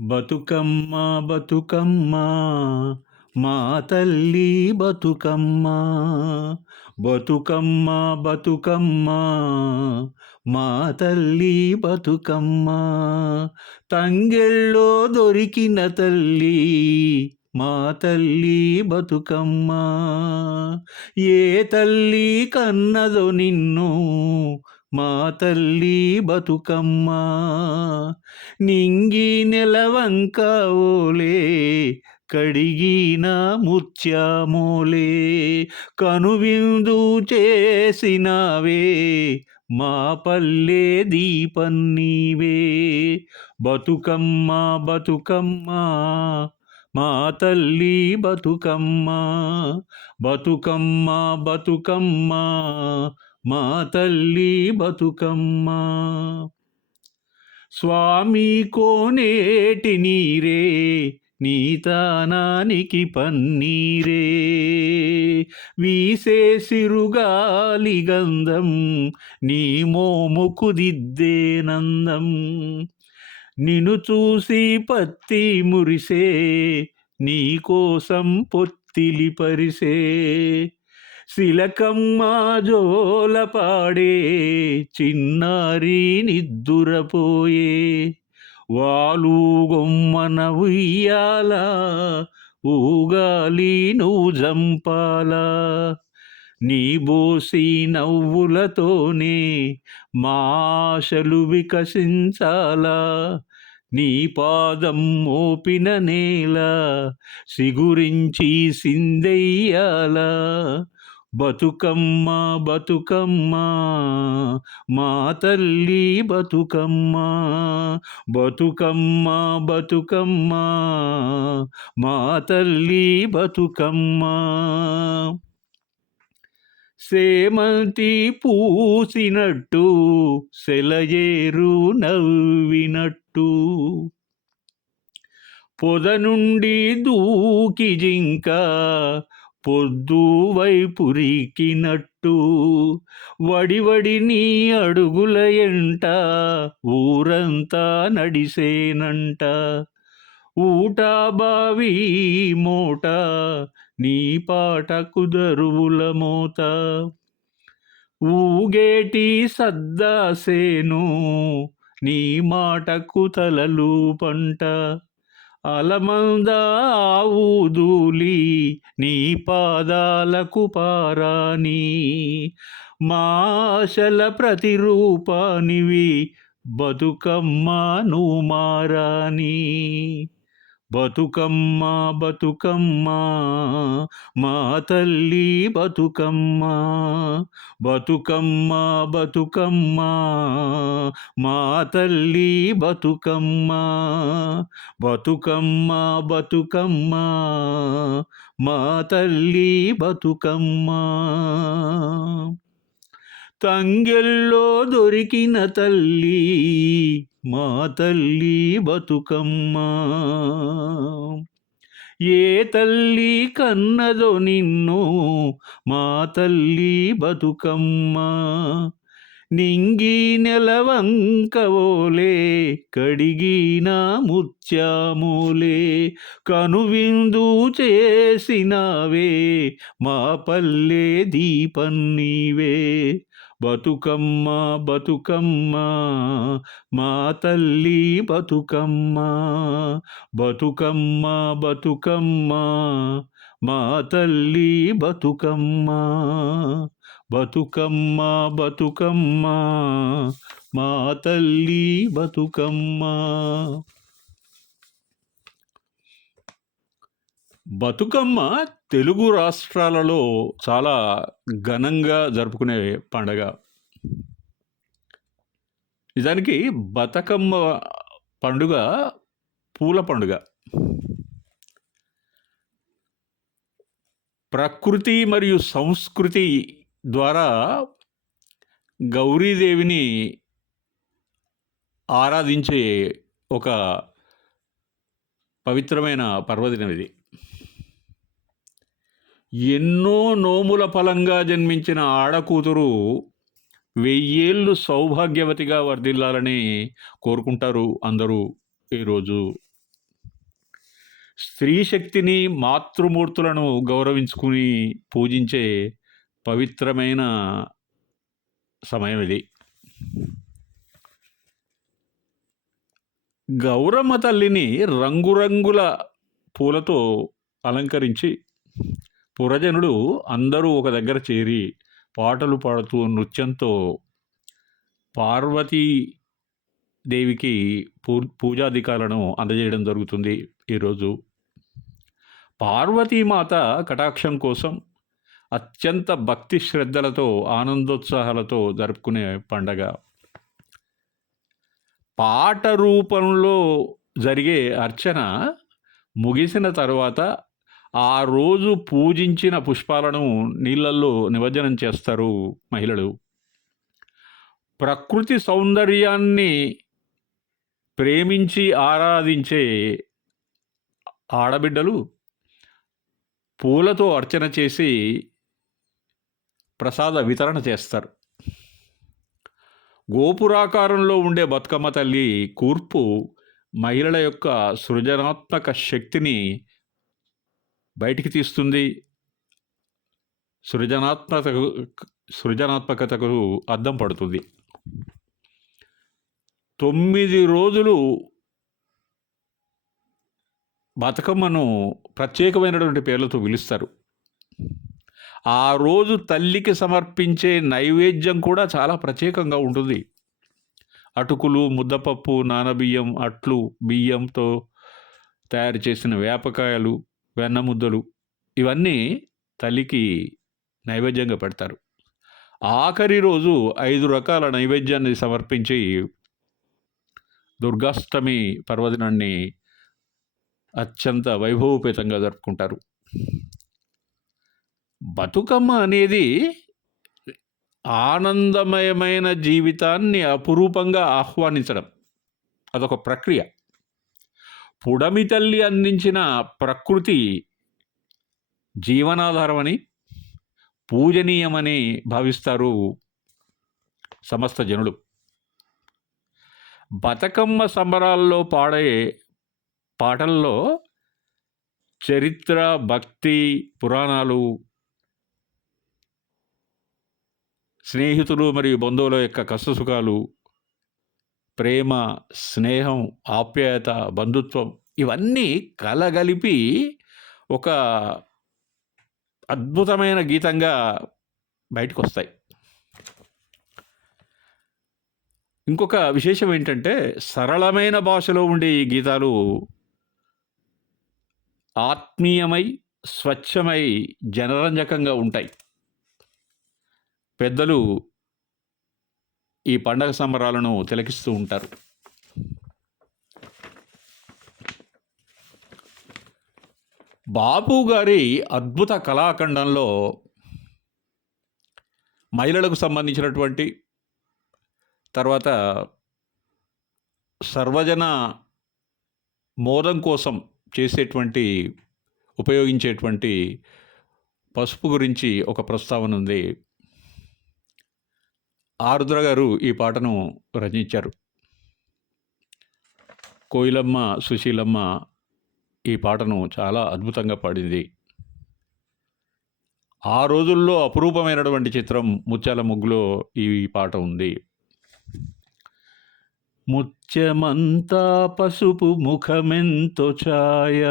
బతుకమ్మ బతుకమ్మ మా తల్లి బతుకమ్మ. బతుకమ్మ బతుకమ్మ మా తల్లి బతుకమ్మ. తంగెళ్ళో దొరికిన తల్లి మా తల్లి బతుకమ్మ. ఏ తల్లి కన్నదో నిన్ను మా తల్లి బతుకమ్మ నింగి నెలవంక ఓలే కడిగిన ముత్యామోలే కనువిందు చేసినావే మా పల్లె దీపం నీవే. బతుకమ్మ బతుకమ్మ మా తల్లి బతుకమ్మ బతుకమ్మ బతుకమ్మ మా తల్లి బతుకమ్మ. స్వామి కోనేటి నీరే నీతానానికి పన్నీరే. వీసే సిరుగాలి గంధం నీ మోముకు దిద్దే నందం. నిన్ను చూసి పత్తి మురిసే నీ కోసం పొత్తిలి పరిసే. శిలకమ్మ జోలపాడే చిన్నారి నిద్దురపోయే వాలు గొమ్మన ఉయ్యాల ఊగాలి నువ్వు జంపాల. నీ బోసి నవ్వులతోనే మాశలు వికసించాలా. నీ పాదం మోపిన నేల సిగురించి సిందెయ్యాలా. బతుకమ్మ బతుకమ్మ మా తల్లి బతుకమ్మ బతుకమ్మ బతుకమ్మ మా తల్లి బతుకమ్మ. సేమంతి పూసినట్టు సెలయేరు నవ్వినట్టు. పొద నుండి దూకి జింక పొద్దు వైపురికినట్టు వడివడి నీ అడుగుల ఎంట ఊరంతా నడిసేనంట. ఊట బావి మోట నీ పాట కుదరువుల మోత. ఊగేటి సద్దాసేను నీ మాటకు తలలు పంట అలమందావుదూలి నీ పాదాలకు పారాని మాశల ప్రతిరూపానివి బతుకమ్మ నువ్వు బతుకమ్మ బతుకమ్మ మా తల్లి బతుకమ్మ బతుకమ్మ బతుకమ్మ మా తల్లి బతుకమ్మ బతుకమ్మ బతుకమ్మ మా తల్లి బతుకమ్మ. తంగెల్లో దొరికిన తల్లి మా తల్లి బతుకమ్మ. ఏ తల్లి కన్నదో నిన్ను మా తల్లి బతుకమ్మ. నింగి నెలవంకవోలే కడిగిన ముత్యాములే కనువిందు చేసినావే మా పల్లె దీపన్నీవే బతుకమ్మ బతుకమ్మ మా తల్లి బతుకమ్మ బతుకమ్మ బతుకమ్మ మా తల్లి బతుకమ్మ బతుకమ్మ బతుకమ్మ మా తల్లి బతుకమ్మ. బతుకమ్మ తెలుగు రాష్ట్రాలలో చాలా ఘనంగా జరుపుకునే పండగ. నిజానికి బతుకమ్మ పండుగ పూల పండుగ. ప్రకృతి మరియు సంస్కృతి ద్వారా గౌరీదేవిని ఆరాధించే ఒక పవిత్రమైన పర్వదినం ఇది ఎన్నో నోముల ఫలంగా జన్మించిన ఆడకూతురు వెయ్యేళ్ళు సౌభాగ్యవతిగా వర్ధిల్లాలని కోరుకుంటారు అందరూ ఈరోజు. స్త్రీ శక్తిని మాతృమూర్తులను గౌరవించుకుని పూజించే పవిత్రమైన సమయం ఇది గౌరమ్మ తల్లిని రంగురంగుల పూలతో అలంకరించి పురజనుడు అందరూ ఒక దగ్గర చేరి పాటలు పాడుతూ నృత్యంతో పార్వతీ దేవికి పూ పూజాధికారులను అందజేయడం జరుగుతుంది ఈరోజు. పార్వతీమాత కటాక్షం కోసం అత్యంత భక్తి శ్రద్ధలతో ఆనందోత్సాహాలతో జరుపుకునే పండగ. పాట రూపంలో జరిగే అర్చన ముగిసిన తర్వాత ఆ రోజు పూజించిన పుష్పాలను నీళ్ళల్లో నిమజ్జనం చేస్తారు మహిళలు. ప్రకృతి సౌందర్యాన్ని ప్రేమించి ఆరాధించే ఆడబిడ్డలు పూలతో అర్చన చేసి ప్రసాద వితరణ చేస్తారు. గోపురాకారంలో ఉండే బతుకమ్మ తల్లి కూర్పు మహిళల యొక్క సృజనాత్మక శక్తిని బయటికి తీస్తుంది. సృజనాత్మక సృజనాత్మకతకు అద్దం పడుతుంది. తొమ్మిది రోజులు బతుకమ్మను ప్రత్యేకమైనటువంటి పేర్లతో పిలుస్తారు. ఆ రోజు తల్లికి సమర్పించే నైవేద్యం కూడా చాలా ప్రత్యేకంగా ఉంటుంది. అటుకులు ముద్దపప్పు నానబియ్యం అట్లు బియ్యంతో తయారు చేసిన వేపకాయలు వెన్న ముద్దలు ఇవన్నీ తల్లికి నైవేద్యంగా పెడతారు. ఆఖరి రోజు ఐదు రకాల నైవేద్యాన్ని సమర్పించి దుర్గాష్టమి పర్వదినాన్ని అత్యంత వైభవోపేతంగా జరుపుకుంటారు. బతుకమ్మ అనేది ఆనందమయమైన జీవితాన్ని అపురూపంగా ఆహ్వానించడం అదొక ప్రక్రియ. పుడమి తల్లి అందించిన ప్రకృతి జీవనాధారమని పూజనీయమని భావిస్తారు సమస్త జనులు. బతుకమ్మ సంబరాల్లో పాడే పాటల్లో చరిత్ర భక్తి పురాణాలు స్నేహితులు మరియు బంధువుల యొక్క కష్టసుఖాలు ప్రేమ స్నేహం ఆప్యాయత బంధుత్వం ఇవన్నీ కలగలిపి ఒక అద్భుతమైన గీతంగా బయటకు వస్తాయి ఇంకొక విశేషం ఏంటంటే సరళమైన భాషలో ఉండే ఈ గీతాలు ఆత్మీయమై స్వచ్ఛమై జనరంజకంగా ఉంటాయి. పెద్దలు ఈ పండగ సంబరాలను తిలకిస్తూ ఉంటారు. బాపు గారి అద్భుత కళాఖండంలో మహిళలకు సంబంధించినటువంటి తర్వాత సర్వజన మోదం కోసం చేసేటువంటి ఉపయోగించేటువంటి పసుపు గురించి ఒక ప్రస్తావన ఉంది. ఆరుద్ర గారు ఈ పాటను రచించారు. కోయిలమ్మ సుశీలమ్మ ఈ పాటను చాలా అద్భుతంగా పాడింది. ఆ రోజుల్లో అపురూపమైనటువంటి చిత్రం ముత్యాల ముగ్గులో ఈ పాట ఉంది. ముత్యమంతా పసుపు ముఖమెంతో ఛాయ.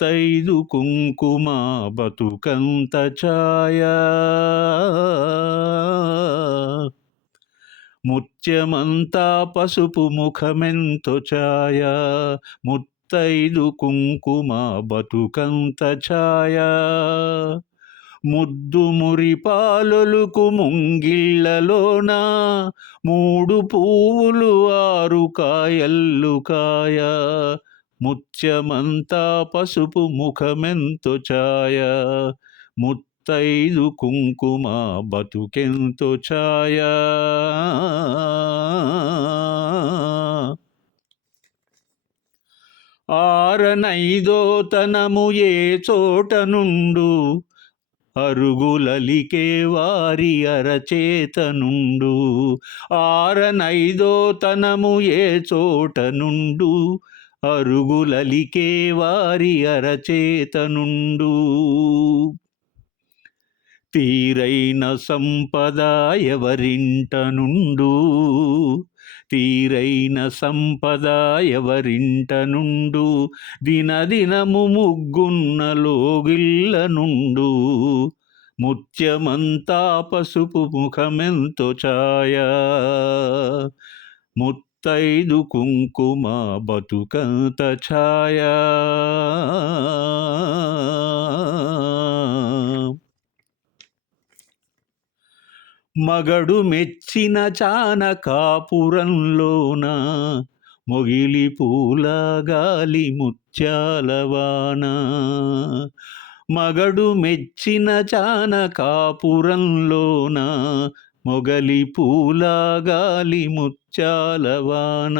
ముత్తైదు కుంకుమ బతుకంత ఛాయ. ముత్యమంతా పసుపు ముఖమెంతో ఛాయ. ముత్తైదు కుంకుమ బతుకంత ఛాయ. ముద్దు మురి పాలొలుకు ముంగిళ్ళలోన మూడు పువ్వులు ఆరు కాయల్లు కాయ. ముత్యమంతా పసుపు ముఖమెంతో ఛాయ ముత్తైదు కుంకుమ బతుకెంతో ఛాయ. ఆరనైదో తనము ఏ చోట నుండు అరుగులలికే వారి అరచేత నుండు. ఆరనైదో తనము ఏ చోట నుండు అరుగులలికే వారి అరచేతనుండు. తీరైన సంపద ఎవరింటనుండు? తీరైన సంపద ఎవరింటనుండు? దినదినము ముగ్గున్న లోగిల్ల నుండు ముత్యమంతా పసుపు ముఖమెంతో ఛాయ. తైదు కుంకుమ బతుకంత ఛాయ. మగడు మెచ్చిన చాన కాపురంలోన మొగిలి పూల గాలి ముత్యాలవాన మగడు మెచ్చిన చాన కాపురంలోన మొగలి పూల గాలి ముత్యాలవాన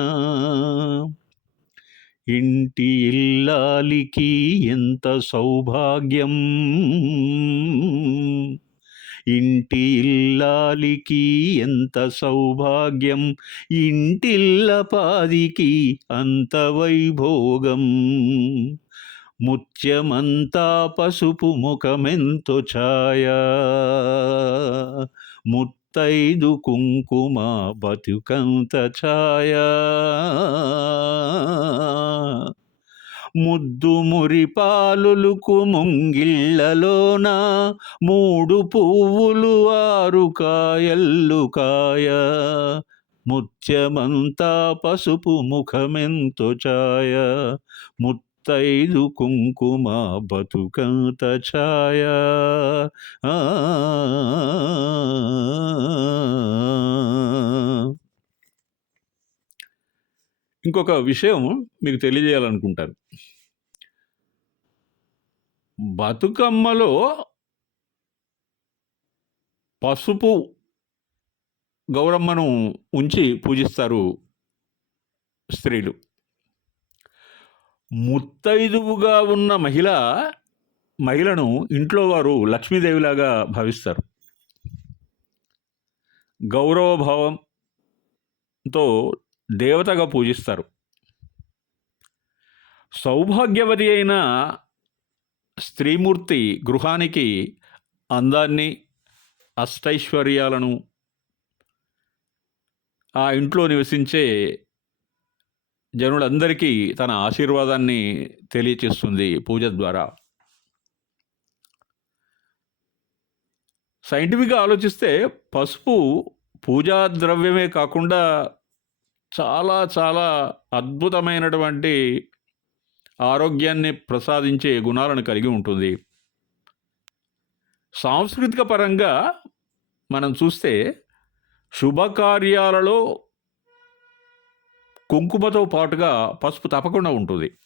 ఇంటి ఇల్లాలికి ఎంత సౌభాగ్యం. ఇంటి ఇల్లాలికి ఎంత సౌభాగ్యం. ఇంటిల్ల పాదికి అంత వైభోగం. ముత్యమంతా పసుపు ముఖమెంతో ఛాయ. తైదు కుంకుమ బతుకంత ఛాయ. ముద్దు మురిపాలులుకు ముంగిళ్ళలోన మూడు పువ్వులు ఆరు కాయల్లు కాయ. ముత్యమంతా పసుపు ముఖమెంతు ఛాయ. ముత్ తైదు కుంకుమ బతుకంత ఛాయ. ఇంకొక విషయం మీకు తెలియజేయాలనుకుంటాను. బతుకమ్మలో పసుపు గౌరమ్మను ఉంచి పూజిస్తారు స్త్రీలు. ముత్తైదువుగా ఉన్న మహిళ మహిళను ఇంట్లో వారు లక్ష్మీదేవిలాగా భావిస్తారు. గౌరవభావంతో దేవతగా పూజిస్తారు. సౌభాగ్యవతి అయిన స్త్రీమూర్తి గృహానికి అందాన్ని అష్టైశ్వర్యాలను ఆ ఇంట్లో నివసించే జనులందరికీ తన ఆశీర్వాదాన్ని తెలియచేస్తుంది పూజ ద్వారా. సైంటిఫిక్గా ఆలోచిస్తే పసుపు పూజా ద్రవ్యమే కాకుండా చాలా చాలా అద్భుతమైనటువంటి ఆరోగ్యాన్ని ప్రసాదించే గుణాలను కలిగి ఉంటుంది. సాంస్కృతిక పరంగా మనం చూస్తే శుభకార్యాలలో కుంకుమతో పాటుగా పసుపు తప్పకుండా ఉంటుంది.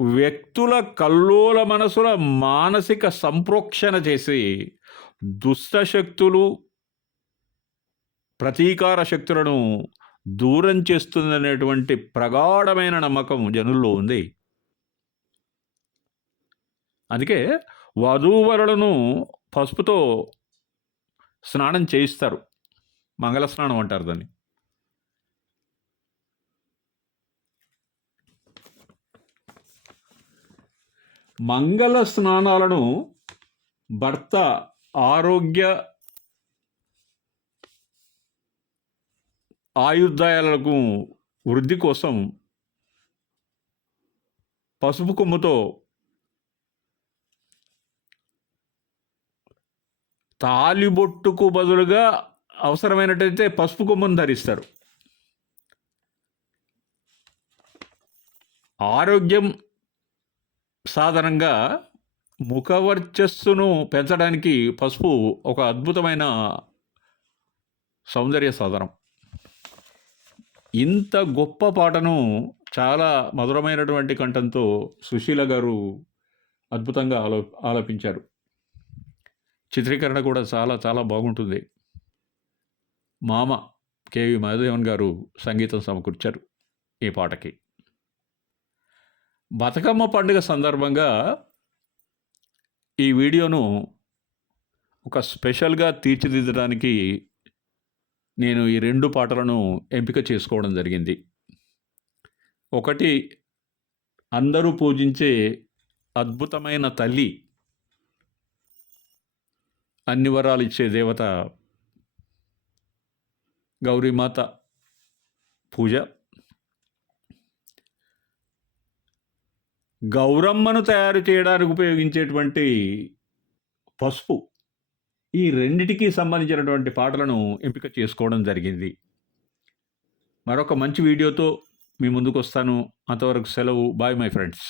వ్యక్తుల కల్లోల మనసుల మానసిక సంప్రోక్షణ చేసి దుష్ట శక్తులు ప్రతీకార శక్తులను దూరం చేస్తుందనేటువంటి ప్రగాఢమైన నమ్మకం జనుల్లో ఉంది. అందుకే వధూవరులను పసుపుతో స్నానం చేయిస్తారు. మంగళ స్నానం అంటారు దాన్ని. మంగళ స్నానాలను భర్త ఆరోగ్య ఆయుర్దాయాలకు వృద్ధి కోసం పసుపు కొమ్ముతో తాలిబొట్టుకు బదులుగా అవసరమైనట్టయితే పసుపు కొమ్మును ధరిస్తారు. ఆరోగ్యం సాధనంగా ముఖవర్చస్సును పెంచడానికి పసుపు ఒక అద్భుతమైన సౌందర్య సాధనం. ఇంత గొప్ప పాటను చాలా మధురమైనటువంటి కంఠంతో సుశీల గారు అద్భుతంగా ఆలో ఆలపించారు. చిత్రీకరణ కూడా చాలా చాలా బాగుంటుంది. మామ కేవి మహదేవన్ గారు సంగీతం సమకూర్చారు ఈ పాటకి బతుకమ్మ పండుగ సందర్భంగా ఈ వీడియోను ఒక స్పెషల్‌గా తీర్చిదిద్దడానికి నేను ఈ రెండు పాటలను ఎంపిక చేసుకోవడం జరిగింది. ఒకటి అందరూ పూజించే అద్భుతమైన తల్లి. అన్ని వరాలిచ్చే దేవత గౌరీమాత పూజ. గౌరమ్మను తయారు చేయడానికి ఉపయోగించేటువంటి పసుపు. ఈ రెండిటికి సంబంధించినటువంటి పాటలను ఎంపిక చేసుకోవడం జరిగింది. మరొక మంచి వీడియోతో మీ ముందుకొస్తాను. అంతవరకు సెలవు. Bye my friends.